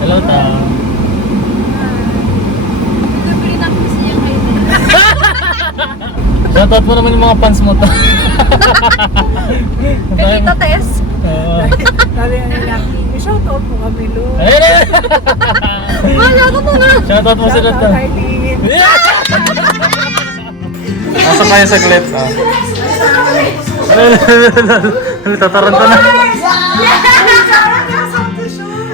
Hello, Tao. Nagpapalita ko sa iyo ngayon. Shoutout mo naman yung mga fans mo to. Kay Tita Tess. Sabi nga nila, shoutout mo kami, Lu. Ayun! Shoutout mo nga. Shoutout mo sila to. Arlene. Nasa kayo saglit. Tataranta na.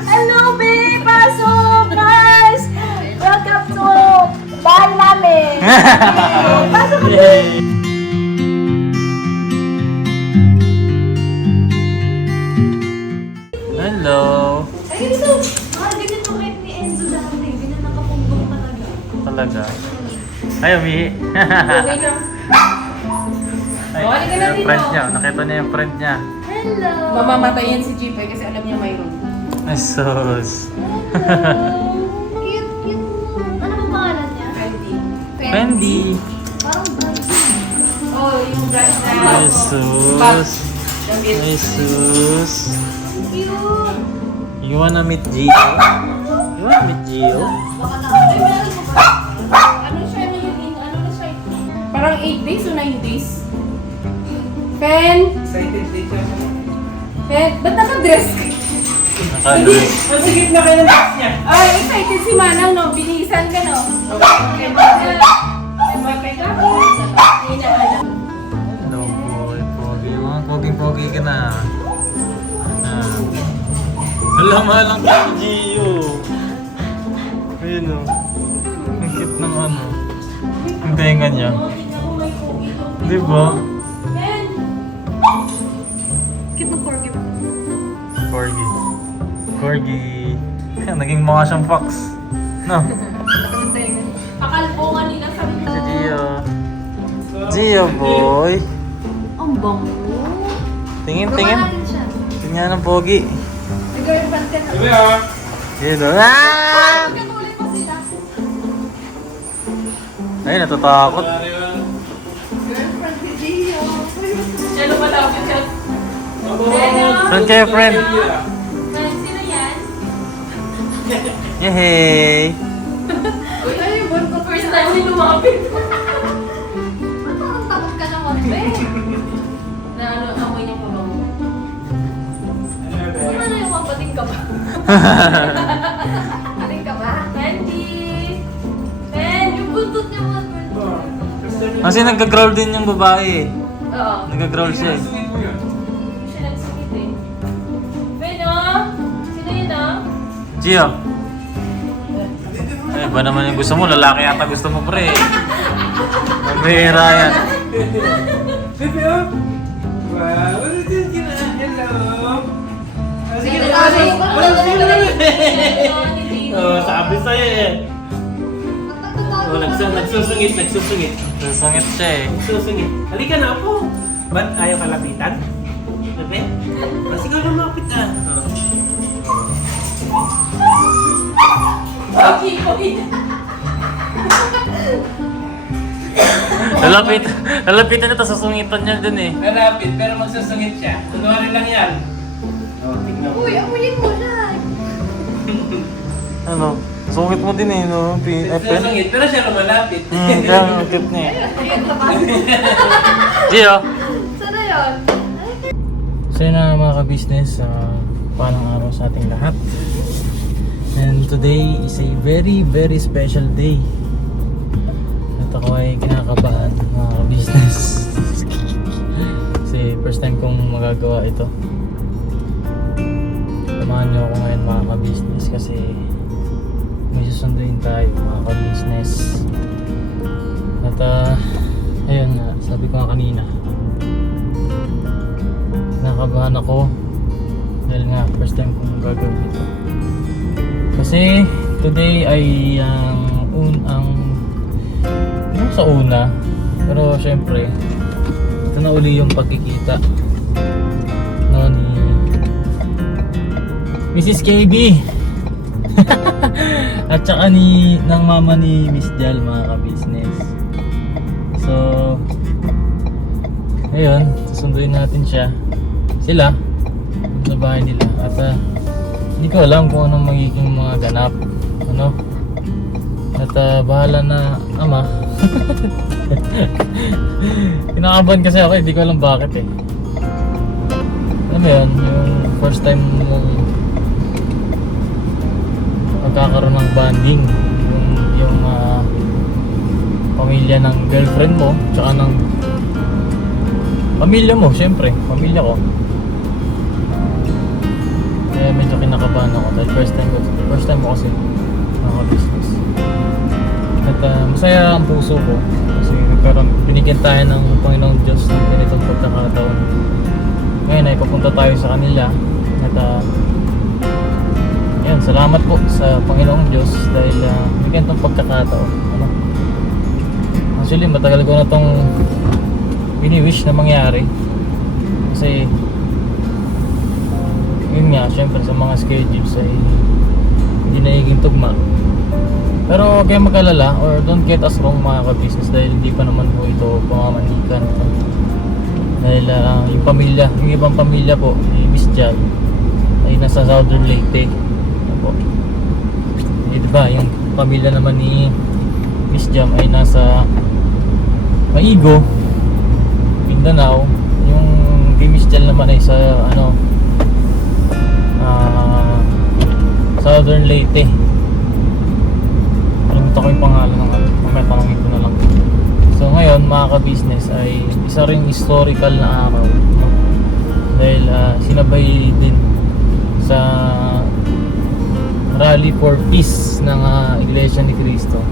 Hello, babe! Pasok, guys! Welcome to bahay namin! Pasok ka, Yay! Hello! Ay, ganito! Ganito kahit ni Enzo dati. Ganyan nakapunggong talaga. Talaga? Ay, umihi. Okay na. Ay, Balik ka na yung dito. friend niya. Nakita niya yung friend niya. Hello! Mamamatay yan si Jeepay kasi alam niya mayroon. Ay, sus. Hello! Cute, cute mo. Ano bang pangalan niya? Fendi. Parang bright. Oh, yung brush na. Ay, sus. Ay, sus. Cute! You wanna meet Gio? You wanna meet Gio? Baka na. Ay, meron mo ba? Ano siya yung ano na siya? Parang 8 days o 9 days? Pen? Excited din siya. Pen? Ba't naka-dress ka? Nakadress. Masigit na kayo ng box niya. Ay, excited si Manang, no? Binisan ka, no? Okay, bakit ka? Hinahanap. Hello, boy. Pogi. Mga pogi-pogi ka na. Alam mo lang kay Gio. Ayun o. Ang cute ng ano. Ang tenga niya. Di ba? Cute ng corgi mo. Corgi. Corgi. Naging mukha siyang fox. No? Pakalbo kanina sabi ko. Si Gio. Gio, boy. Ang bango. Tingin, Gawa tingin. natin siya. Tingnan ng pogi. Nag-girlfriend ka na. Sabi ah. Yun o. Ah! Pagkatuloy pa sila. Ay, natatakot. Girlfriend si Gio. Siya lumalapit siya. Friend kayo, friend. Sino yan? Yehey! Uy, ay, buntot. First time din lumapit. Ba't ang takot ka naman, be? Na ano, amoy niyang pabango. Ano na yung kapating ka ba? Ating ka ba? Fendi! Fen, yung buntot niya mga Kasi nagka-growl din yung babae. Oo. Nagka-growl siya eh. Siya nagsingit eh. Fen, oh! Sino yun, oh? Gio. Ay, ba naman yung gusto mo? Lalaki yata gusto mo, pre. Mabihira yan. Sabi ah. Wow. Ano din sila? Hello. Ah, sige, Sige, wala sige. Oh, sabi sa'yo eh. Oh, nagsusungit. Susungit siya eh. Nagsusungit. Halika na po. Ba't ayaw kalapitan? Sabi? Ah, sige, lumapit ah. Okay, okay. Lalapitan niya, tapos susungitan niya dun eh. Lalapit, pero magsusungit siya. Kunwari lang yan. Oh, tignan mo. Uy, amuyin mo na. Ano? Sungit mo din eh, no? Pen? Nagsusungit, pero siya lumalapit. Kaya ang cute niya eh. Gio! Sana yun? So yun na mga ka-business, palang araw sa ating lahat. And today is a very very special day. At ako ay kinakabahan mga ka-business. Kasi first time kong magagawa ito. Samahan niyo ako ngayon mga ka-business kasi may susunduin tayo mga ka-business. At ayun nga, sabi ko nga kanina, kinakabahan ako dahil nga first time kong gagawin ito. Kasi today ay sa una, pero syempre ito na uli yung pagkikita no, ni Mrs. KB at saka ng mama ni Miss Jal mga ka-business. So ayun, susunduin natin sila sa bahay nila at hindi ko alam kung anong magiging mga ganap. Ano? At bahala na ama. Kinakabahan kasi ako, hindi ko alam bakit eh. Alam mo yun, yung first time mong magkakaroon ng bonding, yung pamilya ng girlfriend mo, tsaka ng pamilya mo, syempre, pamilya ko. Kaya medyo kinakabahan ako dahil first time ko kasi business. At masaya ang puso ko kasi binigyan tayo ng Panginoong Diyos ng ganitong pagkakataon. Ngayon ay papunta tayo sa kanila at yan, salamat po sa Panginoong Diyos dahil bigyan itong pagkakataon. Ano? Actually, matagal ko na itong ini-wish na mangyari kasi yun nga, syempre sa mga schedules ay hindi nagiging tugma. Pero huwag kayong mag-alala or don't get us wrong mga ka-business dahil hindi pa naman po ito pamamanikan. Dahil yung pamilya, yung ibang pamilya po ni Miss Jag ay nasa Southern Leyte. Ano po? Diba, yung pamilya naman ni Miss Jam ay nasa Maigo, Mindanao. Yung kay Miss Jal naman ay sa Southern Leyte. Alam ko yung pangalan ng mamaya tanongin ko na lang. So ngayon mga ka-business ay isa ring historical na araw, no? Dahil sinabay din sa Rally for Peace ng Iglesia ni Cristo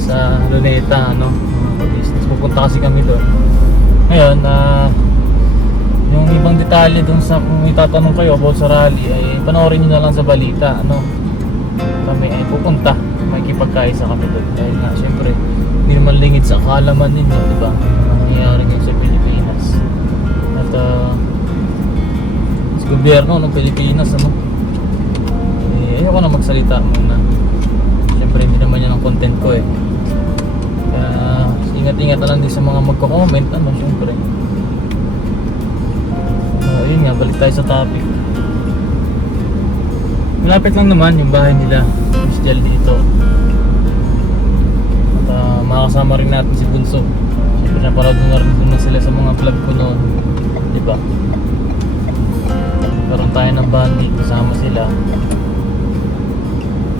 sa Luneta, ano, mga ka-business. Pupunta kasi kami doon. Ngayon, yung ibang detalye doon sa kung itatanong kayo about sa rally ay panoorin nyo na lang sa balita, ano. Kami ay pupunta, makikipagkaisa kami doon dahil nga syempre hindi naman lingid sa kaalaman ninyo, di ba, ang nangyayari ngayon sa Pilipinas at sa gobyerno ng Pilipinas, ano. Ayoko na magsalita muna, syempre hindi naman yan ang content ko eh, kaya ingat-ingat na lang din sa mga magko-comment, ano, syempre. Ayun nga, balik tayo sa topic. Malapit lang naman yung bahay nila Miss Jel dito. At makakasama rin natin si Bunso. Siyempre napanood na rin na sila sa mga vlog ko noon, diba? Karoon tayo ng bonding, kasama sila.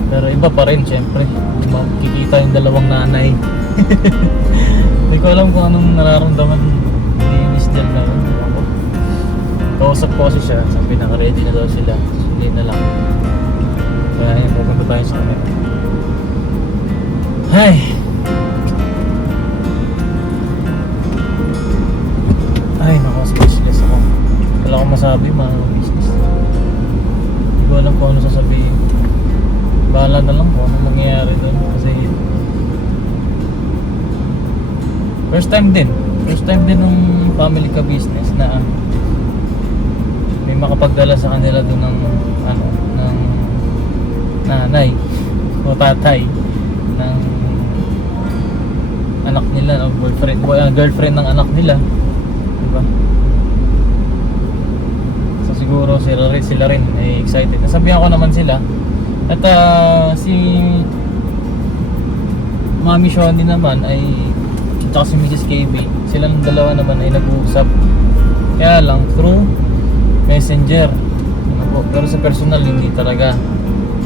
Pero iba pa rin siyempre, makikita yung dalawang nanay. Hindi ko alam kung anong nararamdaman ni Miss Jel na yun. Kausap ko kasi siya, sabi naka-ready na daw sila. Hindi na lang. Kaya yun, pupunta tayo sa kanila. Ay! Ay, naka-speechless ako. Wala akong masabi mga business. Hindi ko alam kung ano sasabihin. Bahala na lang kung ano mangyayari doon. Kasi first time din nung family ka business na may makapagdala sa kanila doon ng ng nanay o tatay ng anak nila, o girlfriend ng anak nila, diba? So siguro sila rin ay excited. Nasabihan ko naman sila at si Mami Shoni naman ay tsaka si Mrs. KB, silang dalawa naman ay nag-uusap, kaya lang through Messenger, ano po. Pero sa personal hindi talaga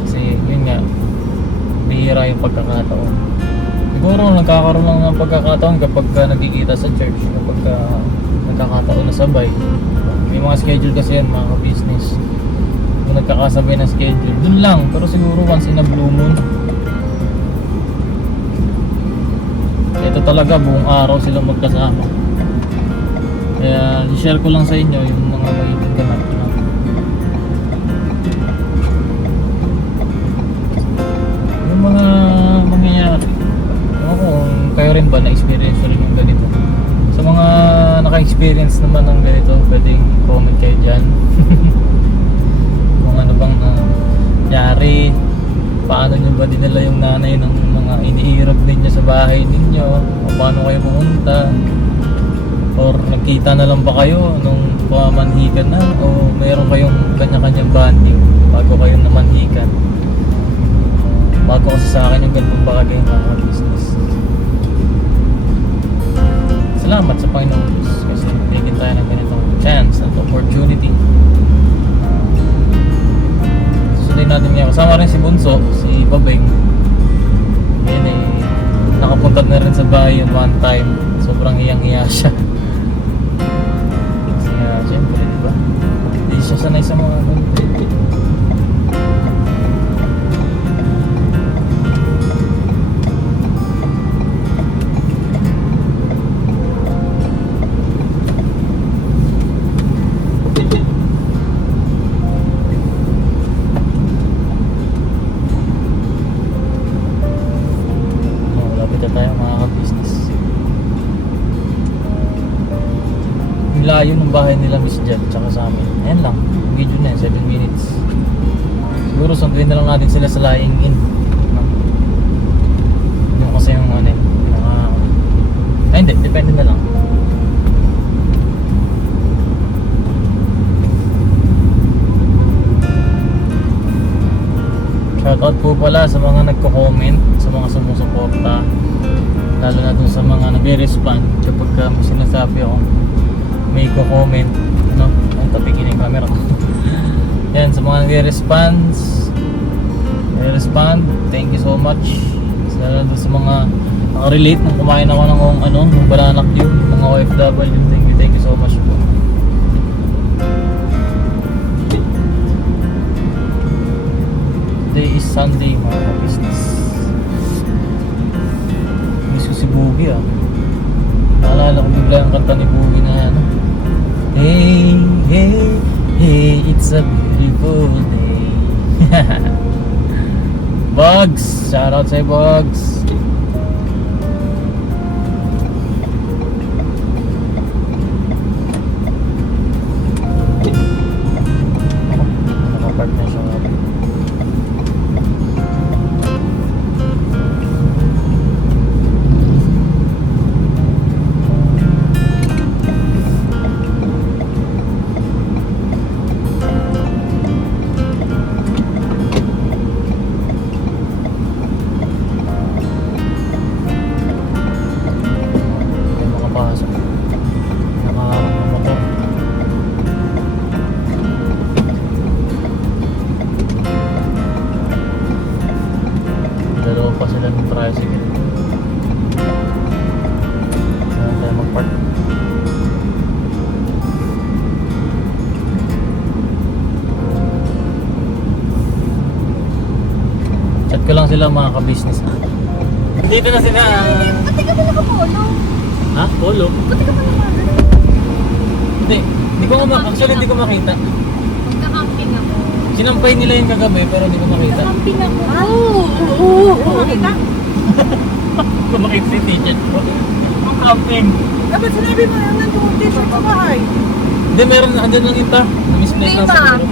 kasi yun nga, bihira yung pagkakataon. Siguro nagkakaroon lang ng pagkakataon kapag nagkikita sa church, kapag nagkakataon na sabay. May mga schedule kasi yan mga business, kung nagkakasabay na schedule dun lang, pero siguro once in a blue moon. Ito talaga buong araw silang magkasama. Kaya i-share ko lang sa inyo yung mga magiging ganap na yung mga mangyayari. Ewan ko kung kayo rin ba na-experience rin yung ganito. Sa mga naka-experience naman ng ganito, pwedeng comment kayo dyan. Kung ano bang nangyari, paano nyo ba dinala yung nanay ng mga iniirog ninyo sa bahay ninyo, o paano kayo pumunta, or nagkita na lang ba kayo nung pamanhikan na, o meron kayong kanya-kanyang bonding bago kayo namanhikan. bago kasi sa akin yung ganitong bagay mga business. Salamat sa Panginoon Diyos kasi bigyan tayo ng ganitong chance at opportunity. Susunod natin niya. Kasama rin si Bunso, si Babeng. Yan eh, nakapunta na rin sa bahay yun one time. Sobrang hiyang-hiya siya. Kasi siyempre, diba? Hindi siya sanay sa mga ano. Malapit na tayo mga ka-business. Yung layo ng bahay nila Miss Jet tsaka sa amin. Ayan lang, video na yun, 7 minutes. Siguro sunduin na lang natin sila sa lying in. Yung kasi yung ano yun, ay hindi, depende na lang. Shoutout po pala sa mga nagko-comment, sa mga sumusuporta, lalo na dun sa mga nag-respond kapag may sinasabi ako may ko-comment, no? Ay, tapikin yung camera ko. Yan, sa mga nag-respond, thank you so much. Lalo na sa mga nakarelate nung kumain ako ng ng bananak yun, yung mga OFW, thank you so much po. Today is Sunday mga business. Miss ko si Boogie ah. Naalala ko bigla ang kanta ni Boogie na ano. Hey, hey, hey, it's a beautiful day. Bugs! Shoutout sa'yo Bugs! Nakapark na siya. Dalawa pa sila ng tricycle. Saan tayo mag-park? Chat ko lang sila mga ka-business. Dito na sila. Pati ka ba nakapolo? Ha? Polo? Pati ka ba nakapolo? Hindi ko actually hindi ko makita. Magka-camping ako. Sinampay nila yung kagabi pero hindi ko makita. Camping ako. Oo, makita. Hindi ko makita si teacher ko. Ang camping. Dapat sinabi mo na nandun t-shirt sa bahay. Hindi, meron na. Andyan lang yun ta. Na-misplace Hindi lang ba? siguro.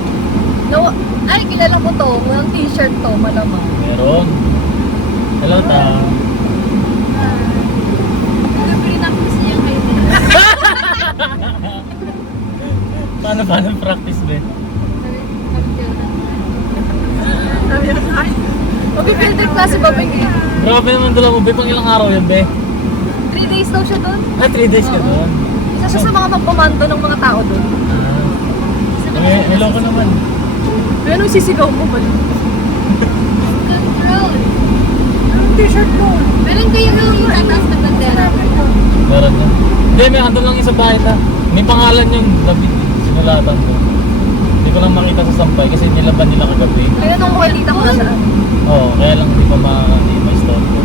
No, ay, kilala ko to. Walang t-shirt to, malamang. Meron. Hello ta. Nagabili na ako sa iyo kayo. Paano practice ba? Mag-field trip na si Babeng eh. Grabe naman dala mo, be. Pang ilang araw yan, be? 3 days daw siya doon. 3 days ka doon. Isa siya sa mga magpamando ng mga tao doon. Hello ko naman. Pero anong sisigaw mo ba? Control. Anong t-shirt mo? Meron kayo ng tatas na bandera. Meron yan. Hindi, may andun lang yung sa bahay ta. May pangalan yung David. Sinulatan ko. Hindi ko lang makita sa sampay kasi nilaban nila kagabi. Kaya nung makikita ko na siya. Oo, kaya lang hindi pa ma-store ko.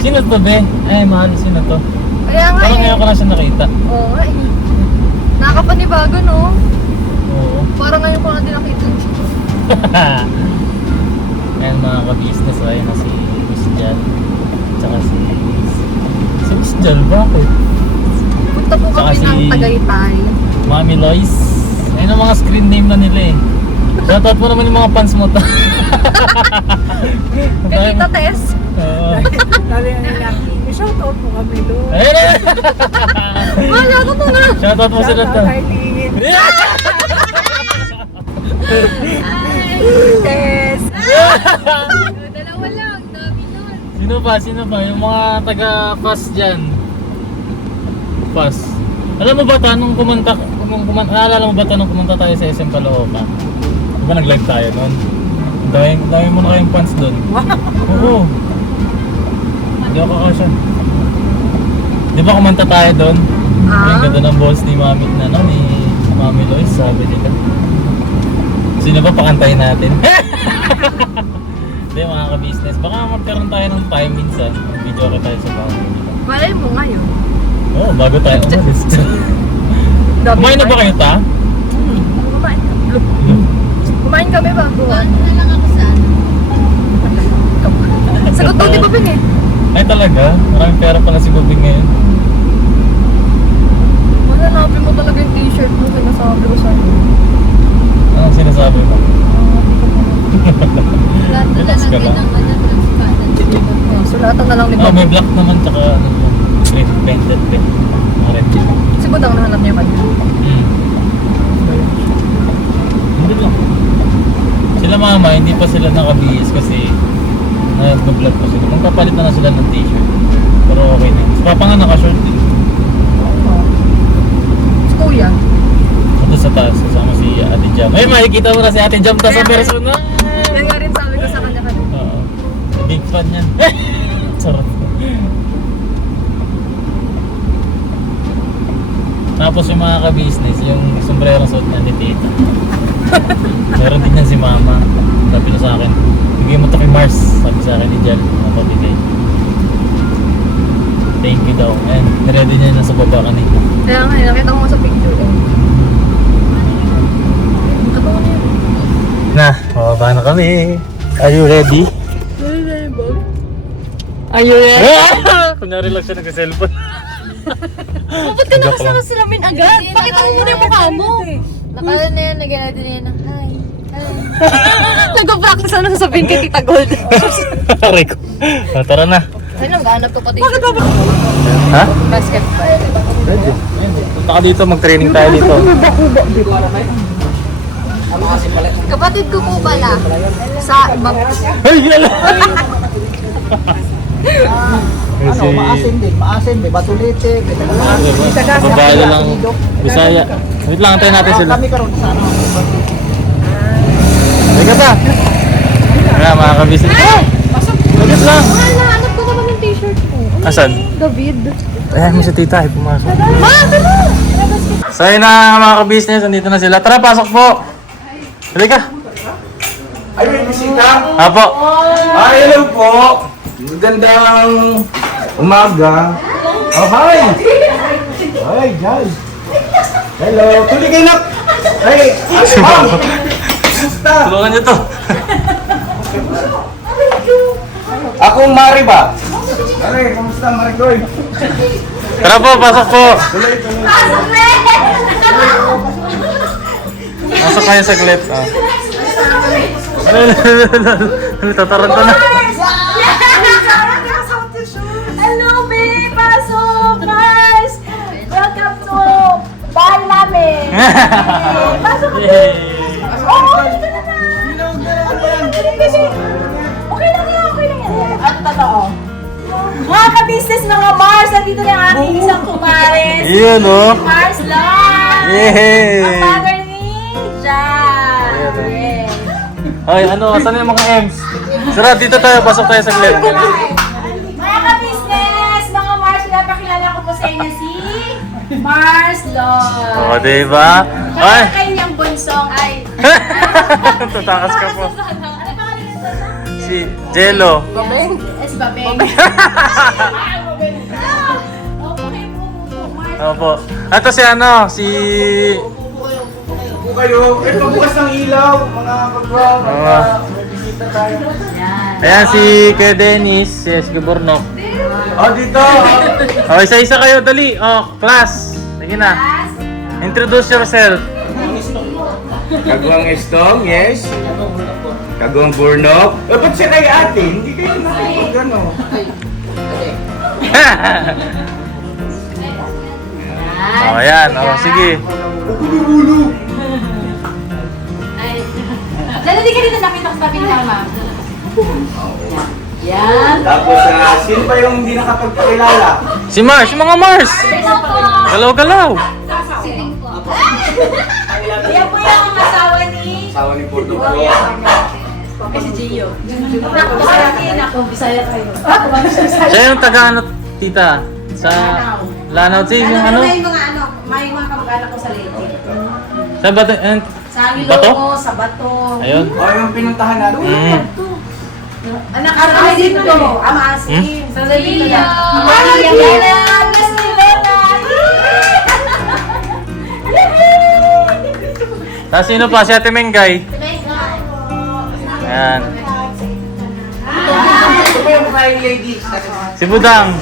Sino to, be? Eh, mahal, sino to? Kaya nga Parang eh. ngayon ko na siya nakita. Oo nga eh. Nakakapanibago no? Oo. Parang ngayon ko na din nakita. Ayan mga ka-business, ayun na si Miss Jan. Tsaka si Miss Jan, bakit? Punta po Saka kami ng si- Tagaytay. Mami Lois. Ayun ang mga screen name na nila eh. Shoutout mo naman yung mga fans mo ta. Kay Tita Tess. Oo. Sabi nga nila, i-shoutout mo kami doon. Ayun na! Wala ko po nga. Shoutout mo sila ta. Shoutout, Arlene. Ay, Test! Dalawa lang, dami nun. Sino pa? Sino pa? Yung mga taga-pass dyan. Pass. Alam mo ba ta, nung naalala mo ba ta nung pumunta tayo sa SM Caloocan? Di ba nag-live tayo nun? Dami mo na kayong fans dun. Oo. Hindi ako kakasya. Di ba kumanta tayo dun? Yung ganda ng balls ni Mami na no, ni Mami Lois, sabi nila. Sino ba pakantayin natin? Hindi mga ka-business. Baka magkaroon tayo ng time minsan. Video ka tayo sa bahay. Malay mo ngayon. Oo, bago tayo umalis. Kumain na ba kayo ta? Kumain kami. Kumain kami bago. Ano na lang ako sa ano? Sagot ko, di ba Ping eh? Ay talaga? Maraming pera pala si Bobing ngayon. Hanapin mo talaga yung t-shirt mo, sinasabi ko sa'yo. Anong sinasabi mo? Lahat na Relax ka lang lang. ng ano, transparent. Sulatan na lang ni Oh, Bob. may black naman tsaka ano yun. Red painted pen. Mga red. Si Budang nahanap niya ba? Hindi lang. Sila mama, hindi pa sila nakabihis kasi nag-vlog pa sila. Magpapalit na sila ng t-shirt. Pero okay na. Si Papa nga naka-short din. Si Kuya. Ito sa taas, kasama si Ate Jam. Ay, makikita mo na si Ate Jam ta sa personal. Yan nga rin sabi ko sa kanya kanina. Oo. Big fan yan. Sarap. Tapos yung mga ka-business, yung sombrero suot niya ni Tita. Meron din yan si Mama. Sabi na sa akin, bigay mo to kay Mars. Sabi sa akin ni Jal, napabigay. Thank you daw. Ayan, niready niya na sa baba kanina. Kaya nga, nakita ko nga sa picture eh. Katawa niya. Na, mababa na kami. Are you ready? Are you ready? Kunyari lang siya nag-cellphone. Ba't ka nakasama sa namin agad? Pakita mo muna yung mukha mo. Nakala na yan, nag-ready na yan ng hi. Nag-practice ano sasabihin kay Tita Gold. Aray ko. Tara na. Ay, naghanap ko pa dito. Bakit ba? Ha? Basketball. Ready. Punta ka dito, mag-training tayo dito. Kapatid ko po pala. Sa ibang... Ay, gala! Ano, maasim din, batulite, Babae na lang, Bisaya. Wait lang, antayin natin sila. Kami karon sa ano. Teka pa! Kaya mga kabisnes. Wait lang! Nahanap ko naman yung t-shirt ko. Asan? David. Ayan mo si tita, ay pumasok. Ma, ano? So yun na mga kabisnes, andito na sila. Tara, pasok po! Halika! Ay, may bisita. Apo! Ay, hello po. Magandang umaga. Oh, hi. Hi, Jal. Hello. Tuloy kayo na. Ay, Si Mama. Kumusta? Tulungan niyo to. Akong Mari ba? Mari, kumusta Marigoy? Tara po, pasok po! Tuloy, tuloy. Pasok kayo saglit. Ah. Tataranta na. Hello, babe! Pasok! Mars! Welcome to bahay namin! Pasok ka! Oo, dito na na! Okay lang yan, okay lang yan. At totoo. Mga ka-business, mga Mars, nandito na yung aking isang kumares. Iyon oh. Mars lang! Yay! Ang father ni Jan! Yes. Ay, ano, saan yung mga M's? Sarap, dito tayo, pasok tayo saglit. Mga ka-business, mga Mars, pinapakilala ko po sa inyo si Mars Lord. O, diba? Kaya Ay! kayo niyang bunsong ay... Tatakas ka po. Ano pangalan nito? Si Jello. Si Babeng. Okay po, Mars. Opo. Ito si ano, si... Po kayo. Eh, pagbukas ng ilaw, mga kagwaw. Oo. May bisita tayo. Ayan si Kuya Dennis, si Escobornok. Oh, dito. O, isa-isa kayo, dali. O, class. Sige na. Introduce yourself. Kagwang Estong, yes. Kagwang Burnok. Eh, ba't siya kay ate? Hindi kayo nakipag ano. O, ayan. O, sige. Ulo-ulo. Dala di ka dito nakita ko sa tabi ni Mama. Yan. Tapos, sino pa yung hindi nakapagpakilala? Si Mars, yung mga Mars! Galaw-galaw! Yan po yung asawa ni... Asawa ni Porto po. Si Gio. Ako, Bisaya kayo. Siya yung taga-ano, tita? Sa Lanao, yung ano? May mga kamag-anak ko sa Leyte. Sa Bato? Sa Bato? Angelo, sa Bato. Ayun. O, yung pinuntahan natin. Anak ka rin dito. Amaasin. Sa Leyte na. Maria. Miss Nilona. Tapos sino pa? Si Ate Mengay. Ayan. Ito pa yung mga ladies. Si Budang.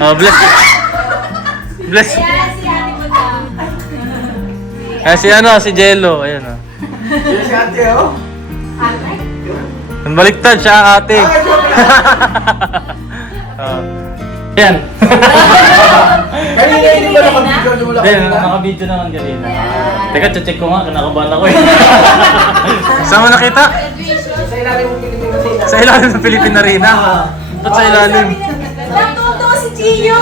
Oh, bless. Bless. Ayan, si Ate Budang. Si ano, si Jello. Ayan o. Sino si ate, oh? Ang baliktad siya ang ate. Oh. Yan. Kanina hindi ba nakabigyan mo lang? Hindi, nakabidyo naman kanina. Teka, check ko nga, kinakabahan ako eh. Saan mo nakita? Sa ilalim mo pinipin. Sa ilalim ng Philippine Arena. Ba't sa ilalim? Natuto si Gio.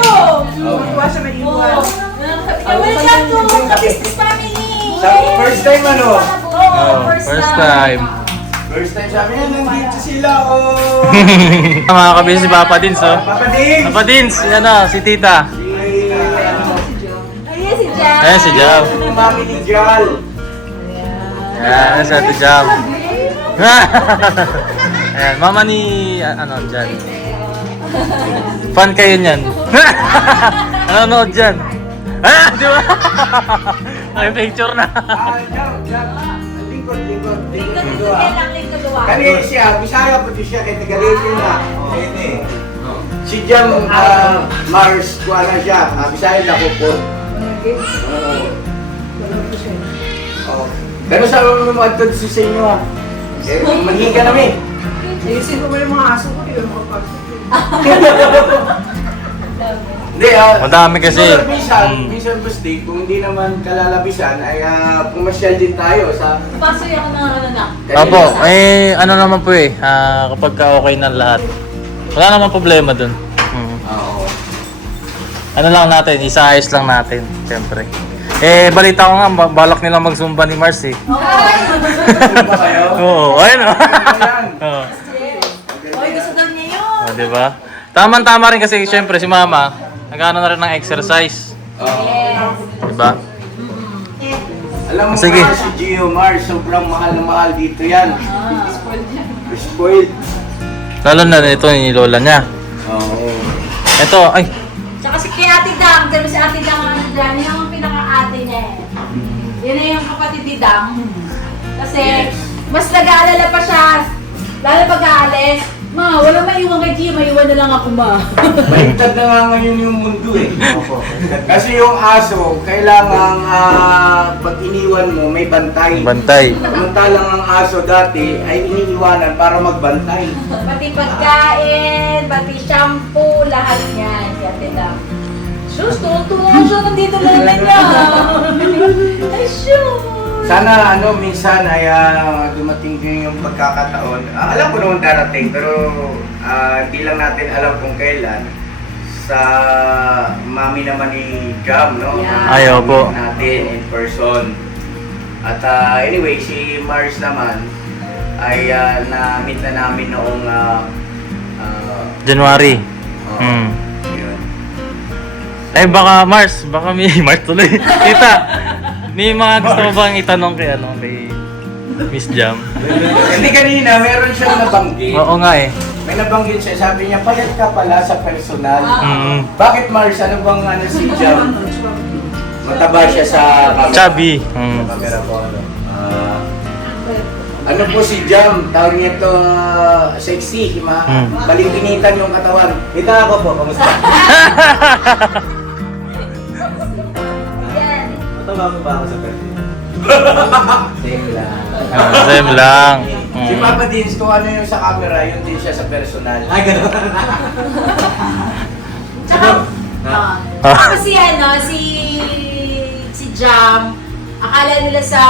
Iwas siya na iwan. Welcome to Ka-Business Family. Sa first time ano? Oh, first time. First time sabi niya, nandito sila, oh! Mga kabisi si Papa Dins, oh. Papa Dings! Papa Dins, yan o, si Tita. Ayan si Jam. Ayan si Jam. Si Mami ni Jal. Ayan, si Ate Jam. Ayan, mama ni, ano, dyan. Fan kayo niyan. Nanonood dyan. Ah, di ba? May picture na. Jam. Lingkod. Lingkod. Kanina siya, Bisaya pati siya, kaya tagalogin na. Pwede. Si Jam, Mars, kuha na siya. Bisaya na po. Gano'n sa mga sa inyo, ha? Magiging ka namin. Ayusin ko ba yung mga aso ko? Hindi ko makapasok. Hindi, Madami kasi. Minsan basti, kung hindi naman kalalabisan, ay pumasyal din tayo sa... Pasoy ako ng anak. Opo, ano naman po eh, kapag ka okay na lahat. Wala naman problema dun. Oo. Ano lang natin, isaayos lang natin, siyempre. Balita ko nga, balak nilang mag-zumba ni Mars eh. Ano ba kayo? Oo, ayun o. Ayan. Oo. Oy, gusto daw niya yun. Oh, diba? Tama-tama rin kasi siyempre si Mama, nag-ano na rin ng exercise. Diba? Alam mo Sige. ba si Gio Mars, sobrang mahal na mahal dito yan. Spoiled. Lalo na ito ni Lola niya. Oo. Ito, ay, Tsaka si kay Ate Dang, pero si Ate Dang ang dyan, yun ang pinaka-ate niya eh. Yun na yung kapatid ni Dang. Kasi, mas nag-aalala pa siya, lalo pag aalis, Ma, walang maiwan kay Gio, maiwan na lang ako, Ma. Baliktad na nga ngayon yung mundo eh. Kasi yung aso, kailangan pag iniwan mo, may bantay. bantay. Samantalang ang aso dati ay iniiwanan para magbantay. Pati pagkain, pati shampoo, lahat yan. Si Ate Dang. Sus, tuwa siya, nandito lang na niya. Ay, sus. Sana minsan ay dumating din yung pagkakataon. Alam ko naman darating pero hindi lang natin alam kung kailan. Sa mami naman ni Jam, no? Yeah. Ay, opo. Natin in person. At anyway, si Mars naman ay na-meet na namin noong January. yun. Baka Mars, baka may Mars tuloy. Tita, may mga gusto mo bang itanong kay Miss Jam? Hindi kanina, meron siyang nabanggit. Oo nga eh. May nabanggit siya, sabi niya, payat ka pala sa personal. Bakit Mars? Ano bang si Jam? Mataba siya sa camera. Chubby. Camera po, ano po si Jam? Tawag niya to sexy, balingkinitan yung katawan. Kita ako po, kamusta? Mataba mo ba ako sa personal? Same lang. Same lang. Si Papa Dins, kung ano yung sa camera, yun din siya sa personal. Ay, gano'n. Tsaka, si Jam, Akala nila sa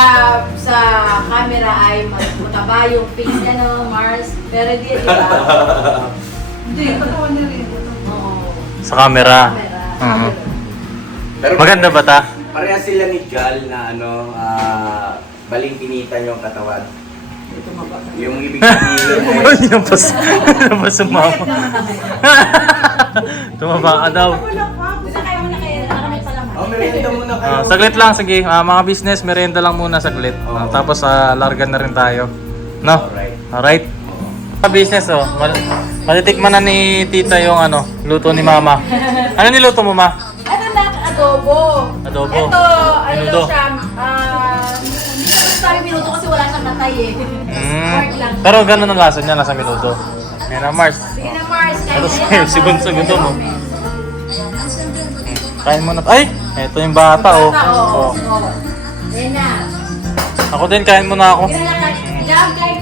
camera ay mataba yung face niya, no, Mars. Pero hindi, di ba? Hindi, totoo niya rin. Oo. Sa camera. Camera. Mhm. Pero Maganda ba ta? Parehas sila ni Jal na baling-pinitan yung katawan. Yung ibig sabihin ay... Yung pas sumama. Tumaba ka daw. Gusto kayo muna kayo, nakamit pa lang. Oh, merienda muna kayo. Saglit lang, sige. Mga business, merienda lang muna saglit. Tapos largan na rin tayo. No? Alright. Alright? Business, oh. Matitikman na ni tita yung luto ni mama. Ano niluto mo, ma? Ano na, adobo. Adobo. Ito, ano Minuto. siya, hindi ko sabi minuto kasi wala siyang natay eh. Pork lang. Pero ganun ang lasa niya, nasa minuto. Yan na, Mars. Sige na Mars, kain Tapos na yan. si Bunso, gusto mo. Kain mo na. Ay! Ito yung bata, oh. Bata, oo. Oh. Yan na. Ako din, kain mo na ako. Sige na, kain. Jam, kain